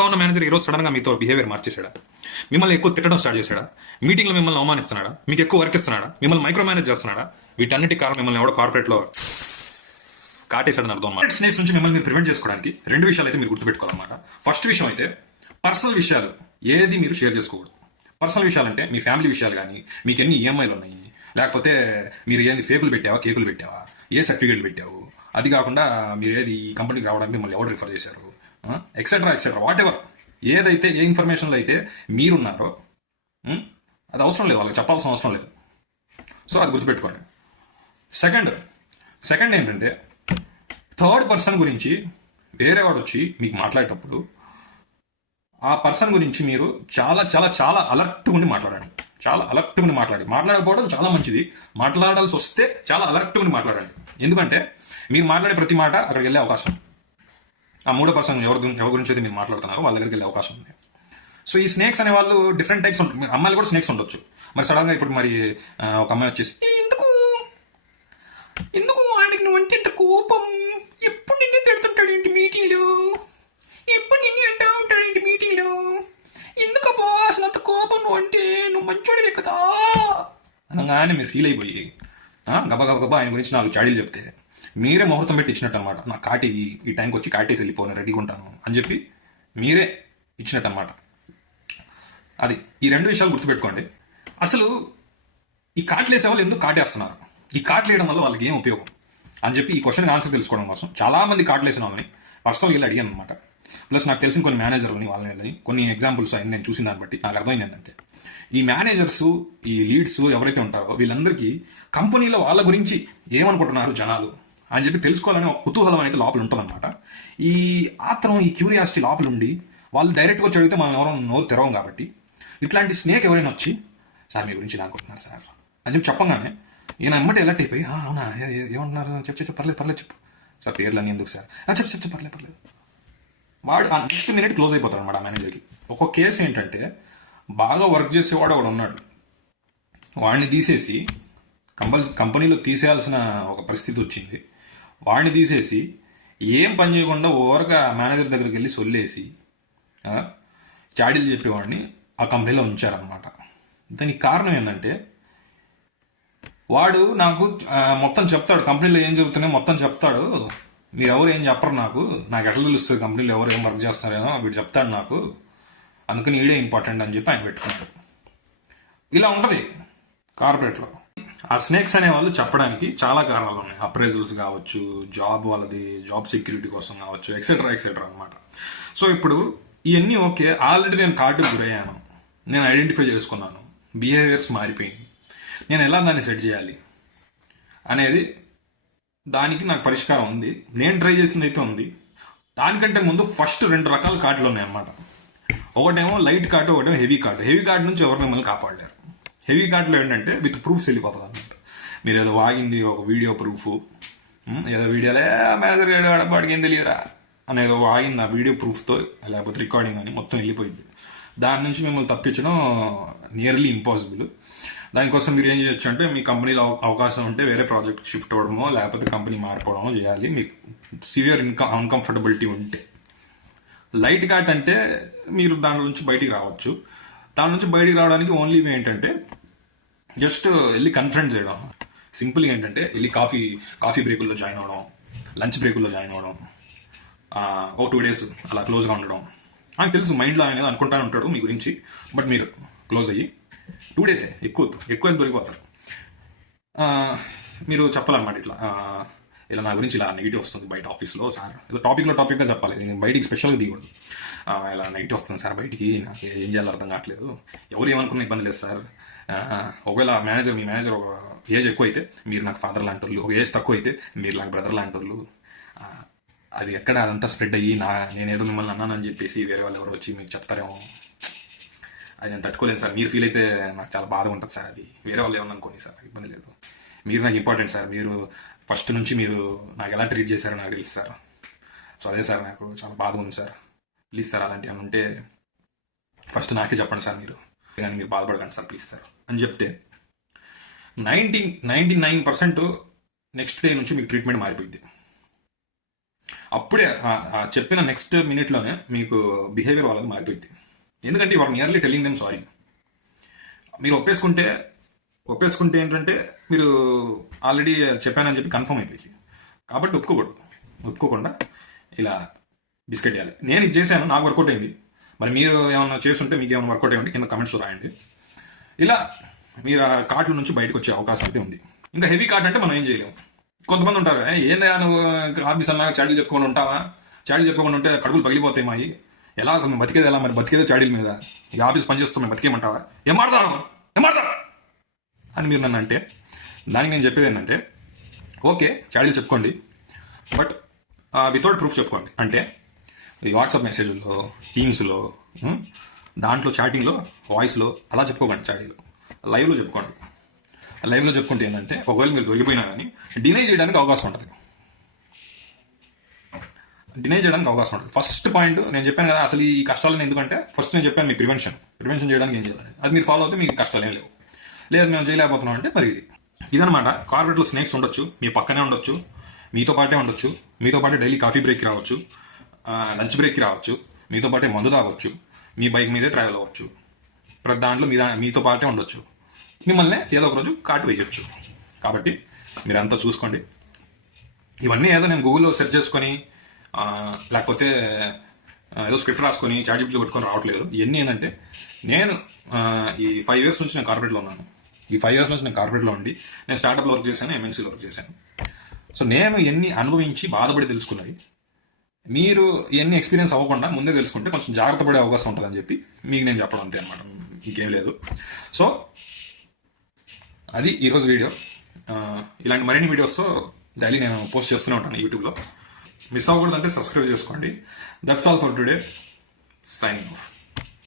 బాగున్న మేనేజర్ ఈరోజు సడన్గా మీతో బిహేవియర్ మార్చేశాడా? మిమ్మల్ని ఎక్కువ తిట్టడం స్టార్ట్ చేశాడా? మీటింగ్లో మిమ్మల్ని అవమానిస్తున్నాడా? మీకు ఎక్కువ వర్క్ ఇస్తున్నాడా? మిమ్మల్ని మైక్రో మేనేజ్ చేస్తున్నాడా? వీటన్నిటి కారణం మిమ్మల్ని ఎవడో కార్పొరేట్లో కాటేశాడని అర్థం అన్నమాట. స్నేక్స్ నుంచి మిమ్మల్ని మీరు ప్రివెంట్ చేసుకోవడానికి రెండు విషయాలు అయితే మీరు గుర్తుపెట్టుకోవాలన్నమాట. ఫస్ట్ విషయం అయితే పర్సనల్ విషయాలు ఏది మీరు షేర్ చేసుకోకూడదు. పర్సనల్ విషయాలు అంటే మీ ఫ్యామిలీ విషయాలు కానీ, మీకు ఎన్ని ఈఎంఐలు ఉన్నాయి, లేకపోతే మీరు ఏంది ఫేకులు పెట్టావా, కేకులు పెట్టావా, ఏ సర్టిఫికేట్లు పెట్టావు, అది కాకుండా మీరు ఏది ఈ కంపెనీకి రావడానికి మిమ్మల్ని ఎవరు రిఫర్ చేశారు, ఎక్సెట్రా ఎక్సెట్రా వాట్ ఎవర్, ఏదైతే ఏ ఇన్ఫర్మేషన్లో అయితే మీరున్నారో అది అవసరం లేదు, వాళ్ళకి చెప్పాల్సిన అవసరం లేదు. సో అది గుర్తుపెట్టుకోండి. సెకండ్ ఏంటంటే థర్డ్ పర్సన్ గురించి వేరే వాడు వచ్చి మీకు మాట్లాడేటప్పుడు ఆ పర్సన్ గురించి మీరు చాలా చాలా చాలా అలర్ట్గా ఉండి మాట్లాడండి. చాలా అలర్ట్గా ఉండి మాట్లాడకపోవడం చాలా మంచిది. మాట్లాడాల్సి వస్తే చాలా అలర్ట్గా ఉండి మాట్లాడండి. ఎందుకంటే మీరు మాట్లాడే ప్రతి మాట అక్కడికి వెళ్ళే అవకాశం, ఆ మూడో పర్సన్ ఎవరి గురించి అయితే మీరు మాట్లాడుతున్నారో వాళ్ళ దగ్గరికి వెళ్ళే అవకాశం ఉంది. సో ఈ స్నేక్స్ అనే వాళ్ళు డిఫరెంట్ టైప్స్ ఉంటుంది. అమ్మాయిలు కూడా స్నేక్స్ ఉండొచ్చు. మరి సడన్గా ఇప్పుడు మరి ఒక అమ్మాయి వచ్చేసి ఎందుకు ఆయనకి నువ్వు అంటే ఇంత కోపం, ఎప్పుడు నిన్నే తిడుతుంటాడు ఏంటి మీటింగ్లో, ఎప్పుడు నిన్నే అంటా ఉంటాడు ఏంటి మీటింగ్లో, ఎందుకు బాస్ అంత కోపం నువ్వు అంటే, నువ్వు మంచోడివే కదా అనగానే మీరు ఫీల్ అయిపోయి గబా ఆయన గురించి 4 చాడీలు చెప్తే మీరే ముహూర్తం పెట్టి ఇచ్చినట్టు అనమాట. నా కాటి ఈ టైంకి వచ్చి కాటేసి వెళ్ళిపోను, రెడీగా ఉంటాను అని చెప్పి మీరే ఇచ్చినట్టు అనమాట. అది ఈ 2 విషయాలు గుర్తుపెట్టుకోండి. అసలు ఈ కాట్లేసే వాళ్ళు ఎందుకు కాటేస్తున్నారు, ఈ కాట్లు వేయడం వల్ల వాళ్ళకి ఏం ఉపయోగం అని చెప్పి ఈ క్వశ్చన్కి ఆన్సర్ తెలుసుకోవడం కోసం చాలా మంది కాట్లేసిన వాళ్ళని పర్సనల్ వెళ్ళి అడిగాను అనమాట. ప్లస్ నాకు తెలిసిన కొన్ని మేనేజర్లని వాళ్ళని కొన్ని ఎగ్జాంపుల్స్ అన్ని నేను చూసిన దాన్ని బట్టి నాకు అర్థమైంది ఏంటంటే, ఈ మేనేజర్స్, ఈ లీడ్స్ ఎవరైతే ఉంటారో వీళ్ళందరికీ కంపెనీలో వాళ్ళ గురించి ఏమనుకుంటున్నారు జనాలు అని చెప్పి తెలుసుకోవాలని ఒక కుతూహలం అనేది లోపల ఉంటుందన్నమాట. ఈ ఆత్రం, ఈ క్యూరియాసిటీ లోపల ఉండి వాళ్ళు డైరెక్ట్గా వచ్చి అడిగితే మనం ఎవరో నోరు తెరవం. కాబట్టి ఇట్లాంటి స్నేక్ ఎవరైనా వచ్చి సార్ మీ గురించి ఇలా అనుకుంటున్నారు సార్ అని చెప్పి చెప్పగానే ఈయన అమ్మటే ఎలర్ట్ అయిపోయి అవునా ఏమంటున్నారు చెప్పు పర్లేదు చెప్పు సార్, పేర్లన్నీ ఎందుకు సార్, చెప్పు పర్లేదు వాడు ఆ నెక్స్ట్ మినిట్ క్లోజ్ అయిపోతాడు అనమాట ఆ మేనేజర్కి. ఒక కేసు ఏంటంటే బాగా వర్క్ చేసేవాడు ఒకడు ఉన్నాడు, వాడిని తీసేసి కంపెనీలో తీసేయాల్సిన ఒక పరిస్థితి వచ్చింది. వాడిని తీసేసి ఏం పని చేయకుండా ఓవర్గా మేనేజర్ దగ్గరికి వెళ్ళి సొల్లేసి చాడీలు చెప్పేవాడిని ఆ కంపెనీలో ఉంచారనమాట. దానికి కారణం ఏంటంటే వాడు నాకు మొత్తం చెప్తాడు, కంపెనీలో ఏం జరుగుతున్నాయో మొత్తం చెప్తాడు, మీరు ఎవరు ఏం చెప్పరు, నాకు ఎట్లా తెలుస్తుంది కంపెనీలో ఎవరు ఏం వర్క్ చేస్తున్నారేమో వీడు చెప్తాడు నాకు, అందుకని ఈడే ఇంపార్టెంట్ అని చెప్పి ఆయన పెట్టుకున్నాడు. ఇలా ఉంటుంది కార్పొరేట్లో. ఆ స్నేక్స్ అనే వాళ్ళు చెప్పడానికి చాలా కారణాలు ఉన్నాయి. అప్రైజల్స్ కావచ్చు, వాళ్ళది జాబ్ సెక్యూరిటీ కోసం కావచ్చు, ఎక్సెట్రా అనమాట. సో ఇప్పుడు ఇవన్నీ ఓకే, ఆల్రెడీ నేను కార్డుకు గురయ్యాను, నేను ఐడెంటిఫై చేసుకున్నాను, బిహేవియర్స్ మారిపోయినాయి, నేను ఎలా దాన్ని సెట్ చేయాలి అనేది దానికి నాకు పరిష్కారం ఉంది. నేను ట్రై చేసింది అయితే ఉంది. దానికంటే ముందు ఫస్ట్ 2 రకాల కార్డులు ఉన్నాయి అన్నమాట. ఒకటేమో లైట్ కార్డు, ఒకటేమో హెవీ కార్డు. హెవీ కార్డు నుంచి ఎవరు మిమ్మల్ని కాపాడలేరు. హెవీ కార్డులో ఏంటంటే విత్ ప్రూఫ్స్ వెళ్ళిపోతుంది అన్నమాట. మీరు ఏదో వాగింది ఒక వీడియో ప్రూఫ్, ఏదో వీడియోలే మేనేజర్ వాడికి ఏం తెలియదురా అనేదో వాగింది ఆ వీడియో ప్రూఫ్తో, లేకపోతే రికార్డింగ్ అని మొత్తం వెళ్ళిపోయింది. దాని నుంచి మిమ్మల్ని తప్పించడం నియర్లీ ఇంపాసిబుల్. దానికోసం మీరు ఏం చేయొచ్చు అంటే, మీ కంపెనీలో అవకాశం ఉంటే వేరే ప్రాజెక్ట్ షిఫ్ట్ అవ్వడమో లేకపోతే కంపెనీ మారిపోవడమో చేయాలి, మీకు సివియర్ అన్కంఫర్టబిలిటీ ఉంటే. లైట్ కార్ట్ అంటే మీరు దాని నుంచి బయటికి రావచ్చు. దాని నుంచి బయటికి రావడానికి ఓన్లీ ఏంటంటే జస్ట్ వెళ్ళి కన్ఫరెన్స్ చేయడం. సింపుల్గా ఏంటంటే వెళ్ళి కాఫీ బ్రేకుల్లో జాయిన్ అవ్వడం, లంచ్ బ్రేకుల్లో జాయిన్ అవ్వడం, ఓ 2 days అలా క్లోజ్గా ఉండడం. అని తెలుసు మైండ్లో ఆయన అనుకుంటానే ఉంటాడు మీ గురించి, బట్ మీరు క్లోజ్ అయ్యి 2 days ఎక్కువ దొరికిపోతారు. మీరు చెప్పాలన్నమాట ఇలా నా గురించి ఇలా నెగిటివ్ వస్తుంది బయట ఆఫీస్లో సార్, ఏదో టాపిక్గా చెప్పాలి, నేను బయటికి స్పెషల్గా దిగకూడదు. ఇలా నెగిటివ్ వస్తుంది సార్ బయటికి, నాకు ఏం చేయాలో అర్థం కావట్లేదు, ఎవరు ఏమనుకున్న ఇబ్బంది లేదు సార్. ఒకవేళ మీ మేనేజర్ ఒక ఏజ్ ఎక్కువ అయితే మీరు నాకు ఫాదర్ లాంటి వాళ్ళు, ఒక ఏజ్ తక్కువ అయితే మీరు నాకు బ్రదర్ లాంటి వాళ్ళు, అది ఎక్కడ అదంతా స్ప్రెడ్ అయ్యి నేనేదో మిమ్మల్ని అన్నానని చెప్పేసి వేరే వాళ్ళు ఎవరు వచ్చి మీకు చెప్తారేమో, అది నేను తట్టుకోలేను సార్. మీరు ఫీల్ అయితే నాకు చాలా బాధగా ఉంటుంది సార్. అది వేరే వాళ్ళు ఏమన్నా అనుకోండి సార్, ఇబ్బంది లేదు. మీరు నాకు ఇంపార్టెంట్ సార్, మీరు ఫస్ట్ నుంచి మీరు నాకు ఎలా ట్రీట్ చేశారో నాకు తెలుసు సార్. సో అదే సార్ నాకు చాలా బాధగా ఉంది సార్, ప్లీజ్ సార్ అలాంటి ఏమైనా ఉంటే ఫస్ట్ నాకే చెప్పండి సార్, కానీ మీరు బాధపడకండి సార్ ప్లీజ్ సార్ అని చెప్తే 99% నెక్స్ట్ డే నుంచి మీకు ట్రీట్మెంట్ మారిపోయింది. అప్పుడే ఆ చెప్పిన నెక్స్ట్ మినిట్లోనే మీకు బిహేవియర్ వాళ్ళది మారిపోయింది. ఎందుకంటే you are nearly telling them sorry. మీరు ఒప్పేసుకుంటే ఏంటంటే మీరు ఆల్రెడీ చెప్పానని చెప్పి కన్ఫర్మ్ అయిపోయింది. కాబట్టి ఒప్పుకోకుండా ఇలా బిస్కెట్ చేయాలి. నేను ఇది చేశాను, నాకు వర్కౌట్ అయింది. మరి మీరు ఏమన్నా చేస్తుంటే మీకు ఏమైనా వర్కౌట్ అయ్యండి కింద కమెంట్స్లో రాయండి. ఇలా మీరు ఆ కార్ట్ల నుంచి బయటకు వచ్చే అవకాశం అయితే ఉంది. ఇంకా హెవీ కార్ట్ అంటే మనం ఏం చేయలేము. కొంతమంది ఉంటారు, ఏందా నువ్వు ఆఫీస్ అన్నా చాడీలు చెప్పుకొని ఉంటావా, చాడీలు చెప్పుకొని ఉంటే కడుపులు పగిలిపోతాయి మాయి, ఎలా అసలు మేము బతికేది ఎలా, మరి బతికేదో చాడీల మీద, ఈ ఆఫీస్ పనిచేస్తూ మేము బతికేయమంటావా, ఏం మాడతావు అని మీరు నన్ను అంటే, దానికి నేను చెప్పేది ఏంటంటే ఓకే చాడీలు చెప్పుకోండి, బట్ వితౌట్ ప్రూఫ్ చెప్పుకోండి. అంటే ఈ వాట్సాప్ మెసేజ్లో, టీమ్స్లో, దాంట్లో చాటింగ్లో, వాయిస్లో అలా చెప్పుకోకండి చాడీలు. లైవ్లో చెప్పుకోండి. లైవ్లో చెప్పుకుంటే ఏంటంటే ఒకవేళ మీరు దొరికిపోయినా కానీ డినై చేయడానికి అవకాశం ఉంటుంది. ఫస్ట్ పాయింట్ నేను చెప్పాను కదా, అసలు ఈ కష్టాలను ఎందుకంటే ఫస్ట్ నేను చెప్పాను మీ ప్రివెన్షన్ చేయడానికి ఏం చేయాలి, అది మీరు ఫాలో అవుతే మీకు కష్టాలు ఏం లేవు. లేదు మేము చేయలేకపోతున్నాం అంటే మరి ఇదనమాట. కార్పొరేట్లో స్నేక్స్ ఉండొచ్చు, మీ పక్కనే ఉండొచ్చు, మీతో పాటే ఉండొచ్చు, మీతో పాటే డైలీ కాఫీ బ్రేక్కి రావచ్చు, లంచ్ బ్రేక్కి రావచ్చు, మీతో పాటే మందు తాగొచ్చు, మీ బైక్ మీదే ట్రావెల్ అవ్వచ్చు, ప్రతి దాంట్లో మీతో పాటే ఉండొచ్చు, మిమ్మల్ని ఏదో ఒక రోజు కాటు వేయొచ్చు. కాబట్టి మీరంతా చూసుకోండి. ఇవన్నీ ఏదో నేను గూగుల్లో సెర్చ్ చేసుకొని లేకపోతే ఏదో స్క్రిప్ట్ రాసుకొని చాట్‌జీపీటీలో పెట్టుకొని రావట్లేదు. ఇవన్నీ ఏంటంటే నేను ఈ 5 years నుంచి నేను కార్పొరేట్లో ఉన్నాను. ఈ 5 years నుంచి నేను కార్పొరేట్లో ఉండి నేను స్టార్టప్లో వర్క్ చేశాను, ఎంఎన్సీలో వర్క్ చేశాను. సో నేను ఎన్ని అనుభవించి బాధపడి తెలుసుకున్నది, మీరు ఇవన్నీ ఎక్స్పీరియన్స్ అవ్వకుండా ముందే తెలుసుకుంటే కొంచెం జాగ్రత్త పడే అవకాశం ఉంటుందని చెప్పి మీకు నేను చెప్పడం అంతే అనమాట, ఇంకేం లేదు. సో అది ఈరోజు వీడియో. ఇలాంటి మరిన్ని వీడియోస్ డైలీ నేను పోస్ట్ చేస్తూనే ఉంటాను యూట్యూబ్లో. మిస్ అవ్వకూడదంటే సబ్స్క్రైబ్ చేసుకోండి. That's all for today. Signing off.